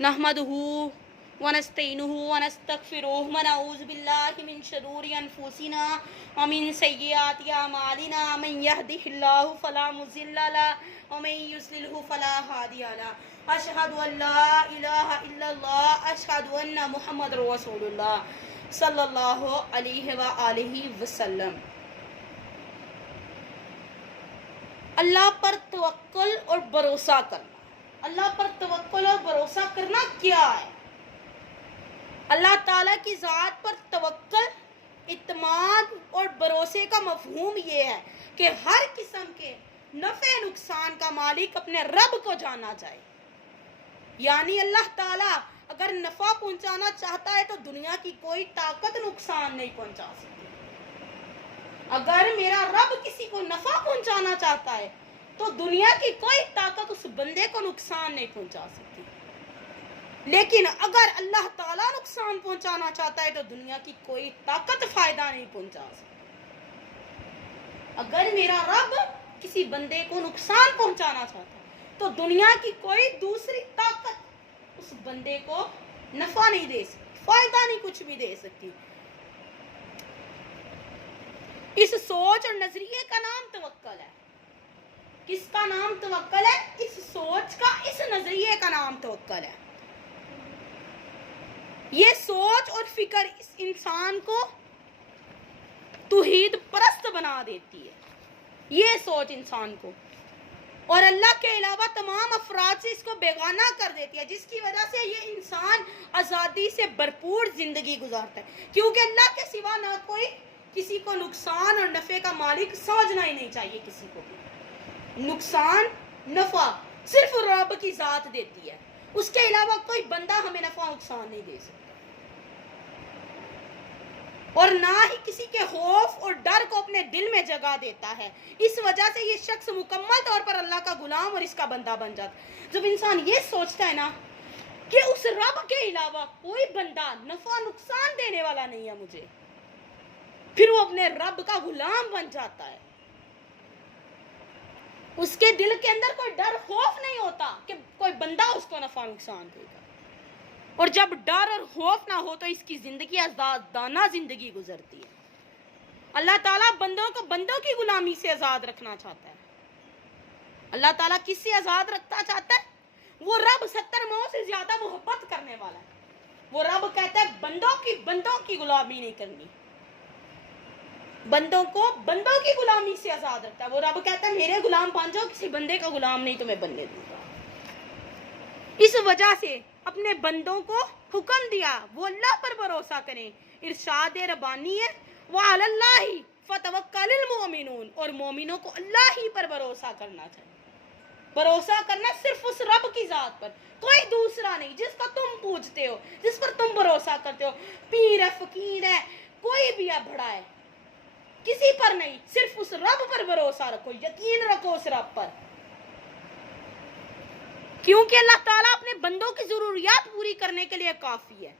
नहमदुहु व नस्तईनुहु व नस्तगफिरुहु व नऊज़ु बिल्लाहि मिन शुरूरि अनफुसिना व मिन सय्यिआति अमालिना मन यहदिहिल्लाहु फला मुज़िल्ल लहु व मन युज़्लिल्हु फला हादिय लहु अशहदु अन ला इलाहा इल्लल्लाह अशहदु अन्न मुहम्मदुर रसूलुल्लाह सल्लल्लाहु अलैहि व आलिहि वसल्लम। अल्लाह पर तवक्कुल और भरोसा करना। अल्लाह पर तवक्कुल और भरोसा करना क्या है? अल्लाह ताला की ज़ात पर तवक्कुल, इत्माद और भरोसे का मफहूम ये है कि हर किस्म के नफ़े नुकसान का मालिक अपने रब को जाना जाए। यानी अल्लाह ताला अगर नफ़ा पहुंचाना चाहता है तो दुनिया की कोई ताकत नुकसान नहीं पहुंचा सकती। अगर मेरा रब किसी को नफ़ा पहुंचाना चाहता है तो दुनिया की कोई ताकत उस बंदे को नुकसान नहीं पहुंचा सकती। लेकिन अगर अल्लाह ताला नुकसान पहुंचाना चाहता है तो दुनिया की कोई ताकत फायदा नहीं पहुंचा सकती। अगर मेरा रब किसी बंदे को नुकसान पहुंचाना चाहता है तो दुनिया की कोई दूसरी ताकत उस बंदे को नफा नहीं दे सकती, फायदा नहीं कुछ भी दे सकती। इस सोच और नजरिए का नाम तवक्कुल है। किसका नाम तवक्कुल है? इस सोच का, इस नजरिए का नाम तवक्कुल है। ये सोच और फिक्र इस इंसान को तौहीद परस्त बना देती है। ये सोच इंसान को और अल्लाह के अलावा तमाम अफराद से इसको बेगाना कर देती है, जिसकी वजह से ये इंसान आज़ादी से भरपूर जिंदगी गुजारता है। क्योंकि अल्लाह के सिवा ना कोई किसी को नुकसान और नफ़े का मालिक समझना ही नहीं चाहिए। किसी को भी नुकसान नफ़ा सिर्फ रब की ज़ात देती है, उसके अलावा कोई बंदा हमें नफ़ा नुकसान नहीं दे सकता। और ना ही किसी के खौफ और डर को अपने दिल में जगा देता है। इस वजह से ये शख्स मुकम्मल तौर पर अल्लाह का गुलाम और इसका बंदा बन जाता है। जब इंसान ये सोचता है ना कि उस रब के अलावा कोई बंदा नफ़ा नुकसान देने वाला नहीं है मुझे, फिर वो अपने रब का गुलाम बन जाता है। उसके दिल के अंदर कोई डर खौफ नहीं होता कि कोई बंदा उसको नफा नुकसान देगा। और जब डर और खौफ ना हो तो इसकी जिंदगी आजादाना जिंदगी गुजरती है। अल्लाह ताला बंदों को बंदों की गुलामी से आजाद रखना चाहता है। अल्लाह ताला किससे आजाद रखना चाहता है? वो रब 70 मौत से ज्यादा मोहब्बत करने वाला है। वो रब कहता है बंदों की गुलामी नहीं करनी, बंदों को बंदों की गुलामी से आजाद रखता है। वो रब कहता है मेरे गुलाम बन जाओ, किसी बंदे का गुलाम नहीं तुम्हें बनने दूंगा। इस वजह से अपने बंदों को हुक्म दिया वो अल्लाह पर भरोसा करें। इरशाद रब्बानी है व अलल्लाहि फतवक्कलिल मोमिनून, और मोमिनों को अल्लाह ही पर भरोसा करना चाहिए। भरोसा करना सिर्फ उस रब की जात पर, कोई दूसरा नहीं जिसको तुम पूजते हो, जिस पर तुम भरोसा करते हो। पीर है, फकीर है, कोई भी है, बड़ा है, किसी पर नहीं, सिर्फ उस रब पर भरोसा रखो, यकीन रखो उस रब पर। क्योंकि अल्लाह ताला अपने बंदों की जरूरियात पूरी करने के लिए काफी है,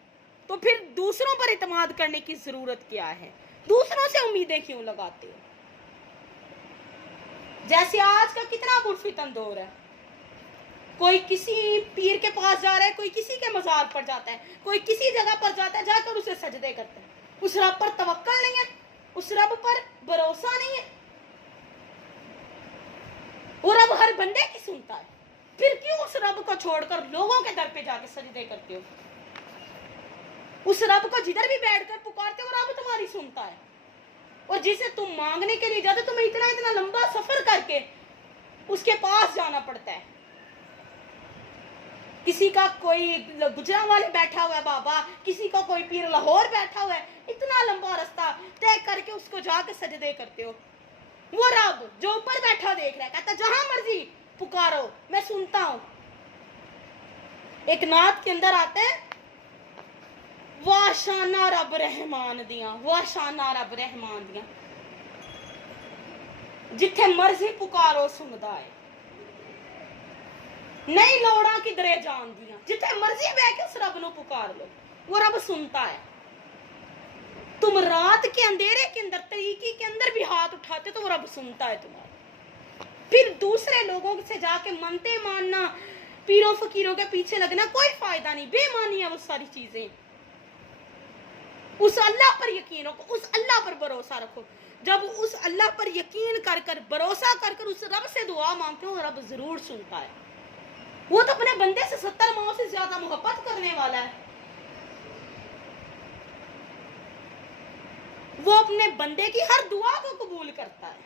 तो फिर दूसरों पर इत्मीनान करने की जरूरत क्या है? दूसरों से उम्मीदें क्यों लगाते हो? जैसे आज का कितना बुरफितन दौर है, कोई किसी पीर के पास जा रहा है, कोई किसी के मजार पर जाता है, कोई किसी जगह पर जाता है, जाकर उसे सजदे करता है। उस रब पर तवक्कुल नहीं है, उस रब पर भरोसा नहीं है। वो रब हर बंदे की सुनता है, फिर क्यों उस रब को छोड़कर लोगों के दर पे जाके सजदे करते हो? उस रब को जिधर भी बैठकर पुकारते हो रब तुम्हारी सुनता है। और जिसे तुम मांगने के लिए जाते तुम्हें इतना लंबा सफर करके उसके पास जाना पड़ता है। किसी का कोई गुजरांवाले बैठा हुआ है बाबा, किसी का कोई पीर लाहौर बैठा हुआ है, इतना लंबा रास्ता तय करके उसको जाके सजदे करते हो। वो रब जो ऊपर बैठा देख रहा है, कहता जहां मर्जी पुकारो मैं सुनता हूं। एक नात के अंदर आते हैं वाह शाना रब रहमान दिया, वाह शाना रब रहमान दिया, जिथे मर्जी पुकारो सुनदा है, नहीं लोड़ा किधरे जान दिया, जिथे मर्जी बह के उस रब नु पुकार लो, वो रब सुनता है। तुम रात के अंधेरे के अंदर तरीकी के अंदर भी हाथ उठाते तो वो रब सुनता है तुम्हारा। फिर दूसरे लोगों से जाके मनते मानना, پیروں فقیروں کے پیچھے لگنا کوئی فائدہ نہیں، بے معنی ہے وہ ساری چیزیں۔ اس اللہ پر یقین رکھو، اس اللہ پر بھروسہ رکھو۔ جب اس اللہ پر یقین کر کر، بھروسہ کر کر اس رب سے دعا مانگتے ہو، رب ضرور سنتا ہے۔ وہ تو اپنے بندے سے 70 ماؤں سے زیادہ محبت کرنے والا ہے۔ وہ اپنے بندے کی ہر دعا کو قبول کرتا ہے۔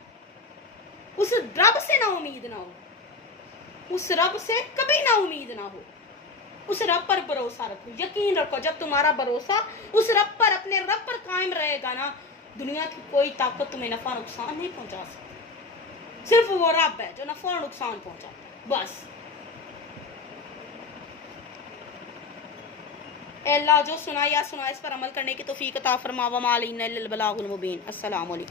اس رب سے نا امید نہ ہو، اس رب سے کبھی نا امید نہ ہو۔ اس رب پر بھروسہ رکھو، یقین رکھو۔ جب تمہارا بھروسہ اس رب پر، اپنے رب پر قائم رہے گا نا، دنیا کی کوئی طاقت تمہیں نفع نقصان نہیں پہنچا سکتی۔ صرف وہ رب ہے جو نفع اور نقصان پہنچاتا ہے، بس۔ اے اللہ جو سنا یا سنا اس پر عمل کرنے کی توفیق عطا فرما، وما علینا الا البلاغ المبین۔ السلام علیکم۔